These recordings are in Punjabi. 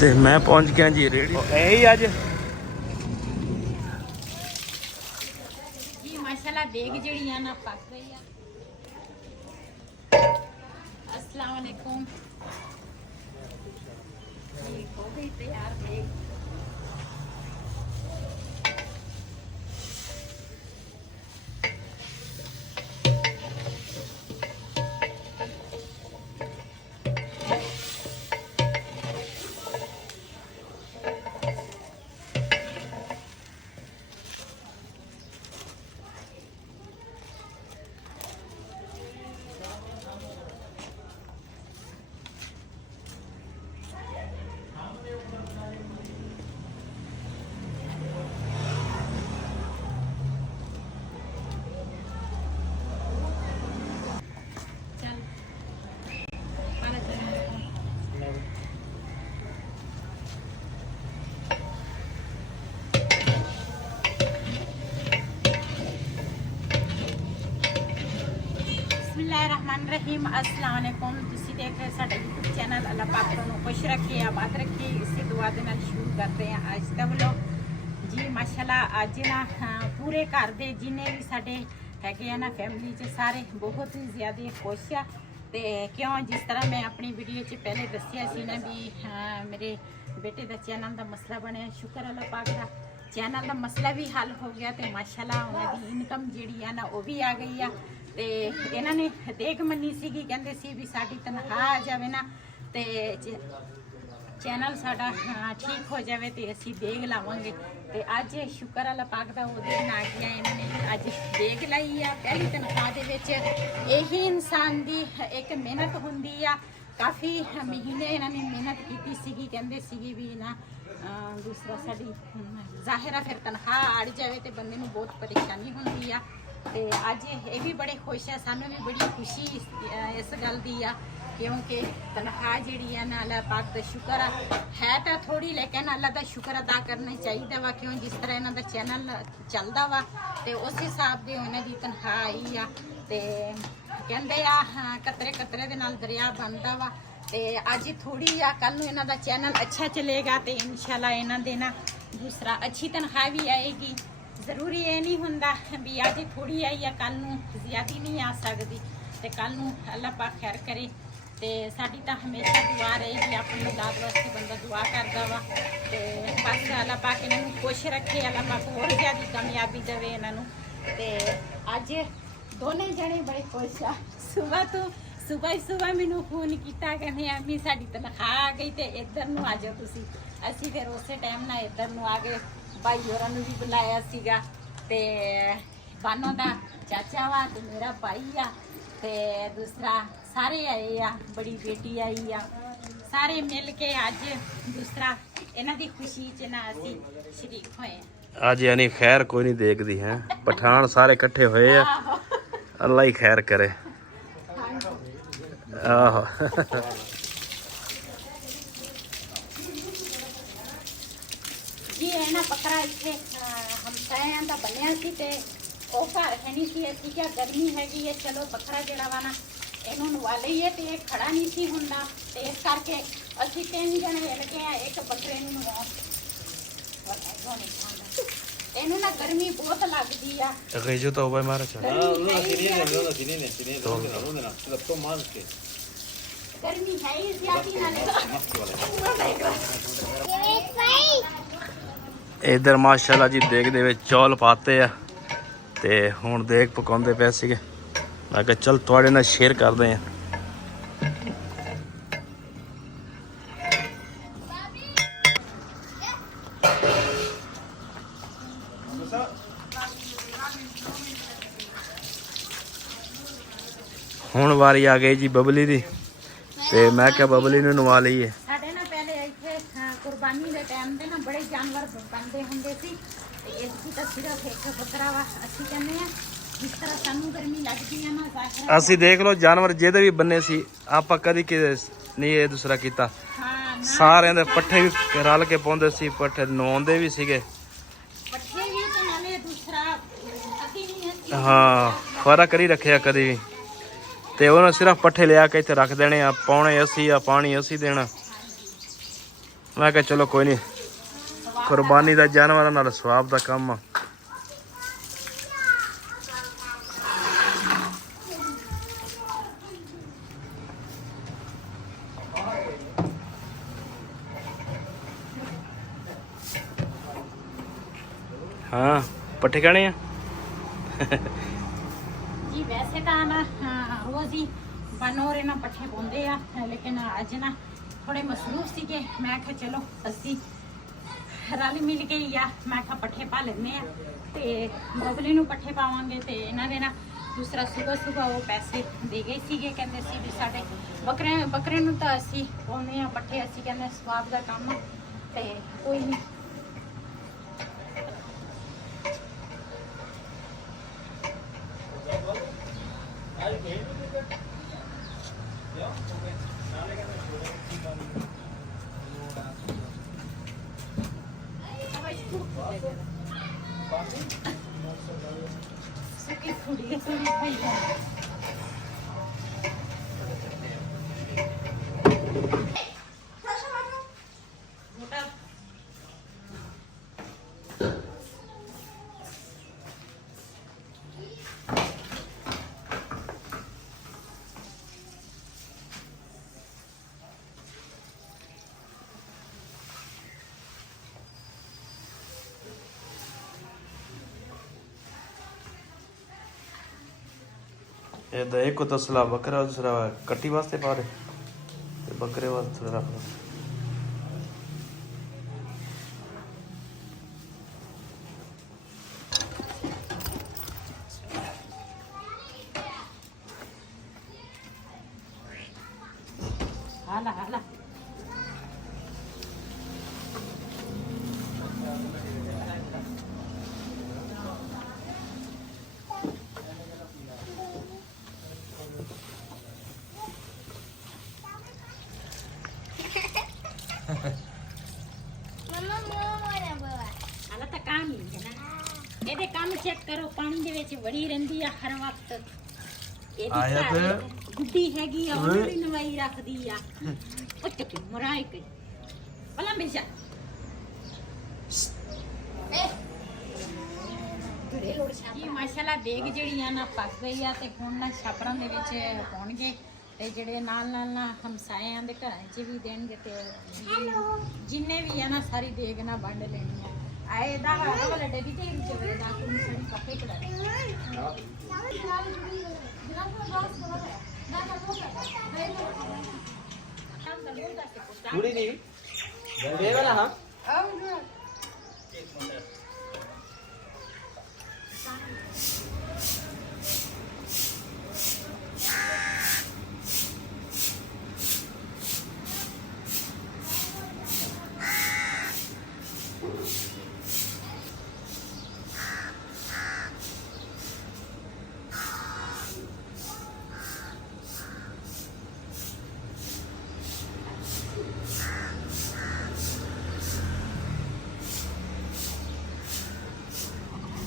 ਤੇ ਮੈਂ ਪਹੁੰਚ ਗਿਆ ਜੀ ਰੇੜੀ ਇਹੀ ਅੱਜ ਜੀ ਮਾਸ਼ਾਅੱਲਾ ਦੇਗ ਜਿਹੜੀਆਂ ਨਾ ਪੱਕ ਗਈ ਆ। अस्सलाम वालेकुम जी हो गई तैयार देग। बिस्मिल्लाहिर्रहमानिर्रहीम अस्सलाम वालेकुम। तुसी देख रहे साडा यूट्यूब चैनल। अल्लाह पाक तुहानू खुश रखे आबाद रखे इसी दुआ दे नाल शुरू करते हैं आज दा व्लॉग जी। माशाल्लाह अज ना पूरे घर दे जिन्ने भी साडे हैगे ना फैमिली च सारे बहुत ही ज़्यादा खुश आ। ते क्यों जिस तरह मैं अपनी वीडियो च पहले दस्सिया सी ना भी मेरे बेटे दा चैनल दा मसला बनया, शुक्र अल्लाह पाक दा चैनल दा मसला भी हल हो गया। ते माशाल्लाह उन्हां दी इनकम जिहड़ी आ ना वो भी आ गई आ। ਤੇ ਇਹਨਾਂ ਨੇ ਦੇਖ ਮੰਨੀ ਸੀਗੀ, ਕਹਿੰਦੇ ਸੀ ਵੀ ਸਾਡੀ ਤਨਖਾਹ ਆ ਜਾਵੇ ਨਾ ਤੇ ਚੈਨਲ ਸਾਡਾ ਠੀਕ ਹੋ ਜਾਵੇ ਤੇ ਅਸੀਂ ਦੇਖ ਲਾਵਾਂਗੇ। ਤੇ ਅੱਜ ਸ਼ੁਕਰ ਅੱਲਾਹ ਪਾਕ ਦਾ ਉਹ ਦਿਨ ਆ ਗਿਆ, ਇਹਨਾਂ ਨੇ ਅੱਜ ਦੇਖ ਲਈ ਆ। ਪਹਿਲੀ ਤਨਖਾਹ ਦੇ ਵਿੱਚ ਇਹੀ ਇਨਸਾਨ ਦੀ ਇੱਕ ਮਿਹਨਤ ਹੁੰਦੀ ਆ। ਕਾਫੀ ਮਹੀਨੇ ਇਹਨਾਂ ਨੇ ਮਿਹਨਤ ਕੀਤੀ ਸੀਗੀ, ਕਹਿੰਦੇ ਸੀਗੀ ਵੀ ਨਾ ਦੂਸਰਾ ਸਾਡੀ ਜ਼ਾਹਿਰਾ ਫਿਰ ਤਨਖਾਹ ਅੜ ਜਾਵੇ ਤੇ ਬੰਦੇ ਨੂੰ ਬਹੁਤ ਪਰੇਸ਼ਾਨੀ ਹੁੰਦੀ ਆ। ਤੇ ਅੱਜ ਇਹ ਵੀ ਬੜੇ ਖੁਸ਼ ਆ, ਸਾਨੂੰ ਵੀ ਬੜੀ ਖੁਸ਼ੀ ਇਸ ਗੱਲ ਦੀ ਆ ਕਿਉਂਕਿ ਤਨਖਾਹ ਜਿਹੜੀ ਆ ਨਾ ਅੱਲਾਹ ਪਾਕ ਦਾ ਸ਼ੁਕਰ ਆ ਹੈ ਤਾਂ ਥੋੜੀ, ਲੇਕਿਨ ਅੱਲਾਹ ਦਾ ਸ਼ੁਕਰ ਅਦਾ ਕਰਨਾ ਚਾਹੀਦਾ ਵਾ ਕਿਉਂ ਜਿਸ ਤਰ੍ਹਾਂ ਇਹਨਾਂ ਦਾ ਚੈਨਲ ਚੱਲਦਾ ਵਾ ਤੇ ਉਸ ਹਿਸਾਬ ਦੇ ਉਹਨਾਂ ਦੀ ਤਨਖਾਹ ਆਈ ਆ। ਤੇ ਕਹਿੰਦੇ ਆ ਕਤਰੇ ਕਤਰੇ ਦੇ ਨਾਲ ਦਰਿਆ ਬਣਦਾ ਵਾ। ਤੇ ਅੱਜ ਥੋੜੀ ਆ, ਕੱਲ ਨੂੰ ਇਹਨਾਂ ਦਾ ਚੈਨਲ ਅੱਛਾ ਚੱਲੇਗਾ ਤੇ ਇਨਸ਼ਾਅੱਲਾ ਇਹਨਾਂ ਦੇ ਨਾ ਦੂਸਰਾ ਅੱਛੀ ਤਨਖਾਹ ਵੀ ਆਏਗੀ। ਜ਼ਰੂਰੀ ਇਹ ਨਹੀਂ ਹੁੰਦਾ ਵੀ ਅੱਜ ਥੋੜੀ ਆਈ ਆ ਕੱਲ ਨੂੰ ਜ਼ਿਆਦੀ ਨਹੀਂ ਆ ਸਕਦੀ। ਤੇ ਕੱਲ ਨੂੰ ਅੱਲਾਹ ਪਾਕ ਖੈਰ ਕਰੇ। ਤੇ ਸਾਡੀ ਤਾਂ ਹਮੇਸ਼ਾ ਦੁਆ ਰਹੇਗੀ, ਆਪਣੀ ਔਲਾਦ ਵਾਸਤੇ ਬੰਦਾ ਦੁਆ ਕਰਦਾ ਵਾ। ਤੇ ਬਸ ਅੱਲਾਹ ਪਾਕ ਇਹਨਾਂ ਨੂੰ ਖੁਸ਼ ਰੱਖੇ, ਅੱਲਾਹ ਪਾਕ ਹੋਰ ਜ਼ਿਆਦਾ ਕਾਮਯਾਬੀ ਦੇਵੇ ਇਹਨਾਂ ਨੂੰ। ਤੇ ਅੱਜ ਦੋਨੇ ਜਣੇ ਬੜੇ ਖੁਸ਼ ਆ। ਸੁਬਹ ਮੈਨੂੰ ਫੋਨ ਕੀਤਾ, ਕਹਿੰਦੇ ਅੰਮੀ ਸਾਡੀ ਤਨਖਾਹ ਆ ਗਈ ਤੇ ਇੱਧਰ ਨੂੰ ਆ ਜਾਓ ਤੁਸੀਂ। ਅਸੀਂ ਫਿਰ ਉਸੇ ਟਾਈਮ ਨਾਲ ਇੱਧਰ ਨੂੰ ਆ ਗਏ। ਭਾਈ ਹੋਰਾਂ ਨੂੰ ਵੀ ਬੁਲਾਇਆ ਸੀਗਾ ਤੇ ਬਾਨੋ ਦਾ ਚਾਚਾ ਵਾ ਤੇ ਮੇਰਾ ਭਾਈ ਆ ਤੇ ਦੂਸਰਾ ਸਾਰੇ ਆਏ ਆ, ਬੜੀ ਬੇਟੀ ਆਈ ਆ, ਸਾਰੇ ਮਿਲ ਕੇ ਅੱਜ ਦੂਸਰਾ ਇਹਨਾਂ ਦੀ ਖੁਸ਼ੀ 'ਚ ਨਾ ਅਸੀਂ ਸ਼ਰੀਕ ਹੋਏ ਆ। ਅੱਜ ਯਾਨੀ ਖੈਰ ਕੋਈ ਨਹੀਂ ਦੇਖਦੀ ਹੈ, ਪਠਾਨ ਸਾਰੇ ਇਕੱਠੇ ਹੋਏ ਆ, ਅੱਲਾ ਹੀ ਖੈਰ ਕਰੇ। ਆਹੋ ਜੀ ਇਹ ਨਾ ਬੱਕਰਾ ਇੱਥੇ ਹਮਸਾਇਆਂ ਦਾ ਬਣਿਆ ਸੀ ਤੇ ਉਹ ਘਰ ਹੈ ਨਹੀਂ ਸੀ। ਅਸੀਂ ਕਿਹਾ ਗਰਮੀ ਹੈਗੀ ਹੈ, ਚਲੋ ਬੱਕਰਾ ਜਿਹੜਾ ਵਾ ਨਾ ਇਹਨੂੰ ਨਵਾ ਲਈਏ ਤੇ ਇਹ ਖੜਾ ਨਹੀਂ ਸੀ ਹੁੰਦਾ ਤੇ ਇਸ ਕਰਕੇ ਅਸੀਂ 3 ਜਣੇ ਮਿਲ ਕੇ ਇੱਕ ਬੱਕਰੇ ਨੂੰ ਨਵਾਉਣ। ਇਹਨੂੰ ਨਾ ਗਰਮੀ ਬਹੁਤ ਲੱਗਦੀ ਆ। ਗਈਜੋ ਤਾਂ ਉਹ ਮਾਰਾ ਚਾ ਗਰਮੀ ਹੈ ਹੀ ਜ਼ਿਆਦੀ ਨਾਲੇ ਇਧਰ ਮਾਸ਼ਾਅੱਲਾ ਜੀ ਦੇਗ ਦੇ ਵਿੱਚ ਚੌਲ ਪਾਤੇ ਆ ਤੇ ਹੁਣ ਦੇਗ ਪਕਾਉਂਦੇ ਪਏ ਸੀਗੇ। ਮੈਂ ਕਿਹਾ ਚਲ ਤੁਹਾਡੇ ਨਾਲ ਸ਼ੇਅਰ ਕਰਦੇ ਆ। ਹੁਣ ਵਾਰੀ ਆ ਗਈ ਜੀ ਬਬਲੀ ਦੀ ਤੇ ਮੈਂ ਕਿਹਾ ਬਬਲੀ ਨੂੰ ਨਵਾ ਲਈਏ। ਸਾਡੇ ਨਾ ਪਹਿਲੇ ਇੱਥੇ ਕੁਰਬਾਨੀ ਦੇ ਟਾਈਮ ਤੇ ਨਾ ਬੜੇ ਜਾਨਵਰ ਬਣਦੇ ਹੁੰਦੇ ਸੀ ਤੇ ਇਸ ਦੀ ਤਾਂ ਸਿਰਫ ਇੱਕ ਬੱਕਰਾ ਵਾ। ਅਸੀਂ ਕਹਿੰਦੇ ਆ ਜਿਸ ਤਰ੍ਹਾਂ ਸਾਨੂੰ ਗਰਮੀ ਲੱਗਦੀ ਆ ਨਾ ਜ਼ਾਹਿਰ ਅਸੀਂ ਦੇਖ ਲਓ ਜਾਨਵਰ ਜਿਹਦੇ ਵੀ ਬੰਨੇ ਸੀ ਆਪਾਂ ਕਦੀ ਨਹੀਂ ਇਹ ਦੂਸਰਾ ਕੀਤਾ। ਸਾਰਿਆਂ ਦੇ ਪੱਠੇ ਵੀ ਰਲ ਕੇ ਪਾਉਂਦੇ ਸੀ, ਪੱਠੇ ਨਵਾਉਂਦੇ ਵੀ ਸੀਗੇ। ਪੱਠੇ ਵੀ ਤੇ ਨਾਲੇ ਦੂਸਰਾ ਅਸੀਂ ਨਹੀਂ ਹਾਂ ਫਰਕ ਨਹੀਂ ਰੱਖਿਆ ਕਦੀ ਵੀ। ਤੇ ਉਹਨਾਂ ਸਿਰਫ ਪੱਠੇ ਲਿਆ ਕੇ ਇੱਥੇ ਰੱਖ ਦੇਣੇ ਆ, ਪਾਉਣੇ ਅਸੀਂ ਆ, ਪਾਣੀ ਅਸੀਂ ਦੇਣਾ। ਮੈਂ ਕਿਹਾ ਚਲੋ ਕੋਈ ਨਹੀਂ, ਕੁਰਬਾਨੀ ਦਾ ਜਾਨਵਰਾਂ ਨਾਲ ਸਵਾਬ ਦਾ ਕੰਮ ਆ। ਹਾਂ ਪੱਠੇ ਖਾਣੇ ਆ जी वैसे तो ना रोज ही बनोरे ना पट्ठे पाते हैं, लेकिन अज ना थोड़े मसरूफ सी के मैं क्या चलो असी रल मिल के ही मैं क्या पट्ठे पा लेने ते बबली नूं पट्ठे पावांगे ते इन्हां दे ना दूसरा सुबह सुबह वो पैसे दे गए सीगे, कहंदे सी भी साडे बकरे नूं तां असी पाउंदे आ पट्ठे, असी कहंदे सवाब दा काम आ ते कोई नहीं। ਇਹਦਾ ਇੱਕ ਤਸਲਾ ਬੱਕਰਾ, ਦੂਸਰਾ ਕੱਟੀ ਵਾਸਤੇ ਪਾ ਰਹੇ ਤੇ ਬੱਕਰੇ ਵਾਸਤੇ ਰੱਖ ਲਓ। हाला हाला ਹਾਲਾ ਤਾਂ ਕੰਮ ਹੀ ਹੈ ਨਾ, ਇਹਦੇ ਕੰਮ ਚੈੱਕ ਕਰੋ, ਪਾਣੀ ਦੇ ਵਿੱਚ ਵੜੀ ਰਹਿੰਦੀ ਆ ਹਰ ਵਕਤ। ਇਹਦੀ ਗੁੱਡੀ ਹੈਗੀ ਆ, ਉਹਨੂੰ ਵੀ ਨਵਾਈ ਰੱਖਦੀ ਆ। ਉਹ ਚੱਕੀ ਮਰਾਈ ਕੇ ਭਲਾ ਮੇਜਾ ਜੀ ਮਾਸ਼ਾਅੱਲਾ ਦੇਗ ਜਿਹੜੀਆਂ ਨਾ ਪੱਕ ਗਈ ਆ ਤੇ ਹੁਣ ਨਾ ਛਾਪਰਾਂ ਦੇ ਵਿੱਚ ਪਾਉਣਗੇ ਤੇ ਜਿਹੜੇ ਨਾਲ ਨਾਲ ਨਾ ਹਮਸਾਇਆਂ ਦੇ ਘਰਾਂ 'ਚ ਵੀ ਦੇਣਗੇ ਤੇ ਜਿੰਨੇ ਵੀ ਆ ਨਾ ਸਾਰੀ ਦੇਗ ਨਾ ਵੰਡ ਲੈਣੀ ਆ। ਆਏ ਦਾ ਵਾਲਾ ਡੱਬੀ ਤੇ ਵਿੱਚ ਵੇ ਦਾ ਕੋਈ ਸਾਰੀ ਪੱਕੇ ਕਰਾ पूरी नहीं दे वाला हां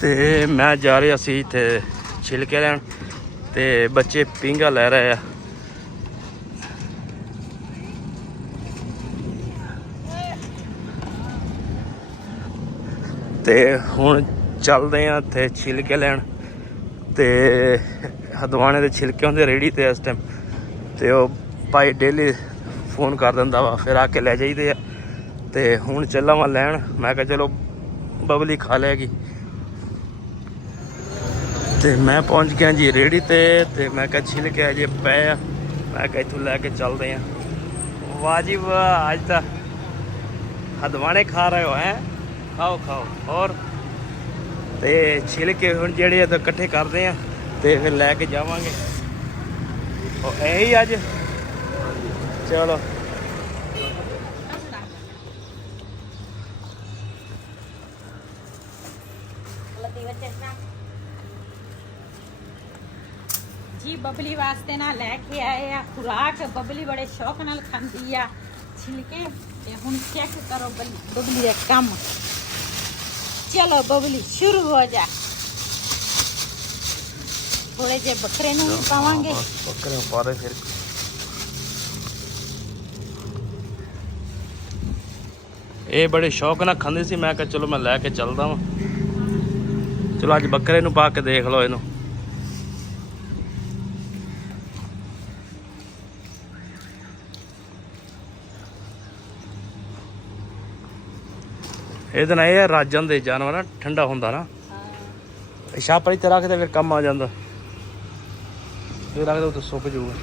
ਤੇ ਮੈਂ ਜਾ ਰਿਹਾ ਸੀ ਇੱਥੇ ਛਿਲਕੇ ਲੈਣ ਤੇ ਬੱਚੇ ਪੀਂਘਾ ਲੈ ਰਹੇ ਆ। ਤੇ ਹੁਣ ਚੱਲਦੇ ਆ ਇੱਥੇ ਛਿਲਕੇ ਲੈਣ ਤੇ ਹਦਵਾਣੇ ਦੇ ਛਿਲਕੇ ਹੁੰਦੇ ਰੇੜੀ ਤੇ ਇਸ ਟਾਈਮ ਤੇ ਉਹ ਭਾਈ ਡੇਲੀ ਫੋਨ ਕਰ ਦਿੰਦਾ ਵਾ, ਫਿਰ ਆ ਕੇ ਲੈ ਜਾਈਦੇ ਆ। ਤੇ ਹੁਣ ਚੱਲਾਂ ਵਾ ਲੈਣ, ਮੈਂ ਕਿਹਾ ਚਲੋ ਬਬਲੀ ਖਾ ਲਏਗੀ। ਤੇ ਮੈਂ ਪਹੁੰਚ ਗਿਆ ਜੀ ਰੇੜੀ ਤੇ ਮੈਂ ਕਿਹਾ ਛਿਲਕੇ ਅਜੇ ਪਏ ਆ, ਮੈਂ ਕਿਹਾ ਇੱਥੋਂ ਲੈ ਕੇ ਚੱਲਦੇ ਆ। ਵਾਹ ਜੀ ਵਾਹ, ਅੱਜ ਤਾਂ ਹਦਵਾਣੇ ਖਾ ਰਹੇ ਹੋ ਹੈ, ਖਾਓ ਖਾਓ। ਹੋਰ ਤੇ ਛਿਲਕੇ ਹੁਣ ਜਿਹੜੇ ਆ ਤਾਂ ਇਕੱਠੇ ਕਰਦੇ ਆ ਤੇ ਫਿਰ ਲੈ ਕੇ ਜਾਵਾਂਗੇ। ਉਹ ਇਹੀ ਅੱਜ ਚਲੋ जी बबली वास्ते ना लैके आए आ खुराक। बबली बड़े शौक नाल खांदी आ छिलके ते हुण चेक करो बबली दा काम। चलो बबली शुरू हो जा। थोड़े जे बकरे नूं भी पावांगे, बकरे पा रहे फिर ਇਹ ਬੜੇ ਸ਼ੌਕ ਨਾਲ ਖਾਂਦੇ ਸੀ। ਮੈਂ ਕਿਹਾ ਚਲੋ ਮੈਂ ਲੈ ਕੇ ਚੱਲਦਾ ਵਾਂ। ਚਲੋ ਅੱਜ ਬੱਕਰੇ ਨੂੰ ਪਾ ਕੇ ਦੇਖ ਲਓ ਇਹਨੂੰ। ਇਹਦੇ ਨਾਲ ਇਹ ਰੱਜ ਜਾਂਦੇ ਜਾਨਵਰ ਨਾ, ਠੰਡਾ ਹੁੰਦਾ ਨਾ। ਛਾਪੜੀ ਤੇ ਰੱਖਦੇ ਫਿਰ ਕੰਮ ਆ ਜਾਂਦਾ। ਇਹ ਰੱਖਦੇ ਉੱਤੇ ਸੁੱਕ ਜਾਊਗਾ।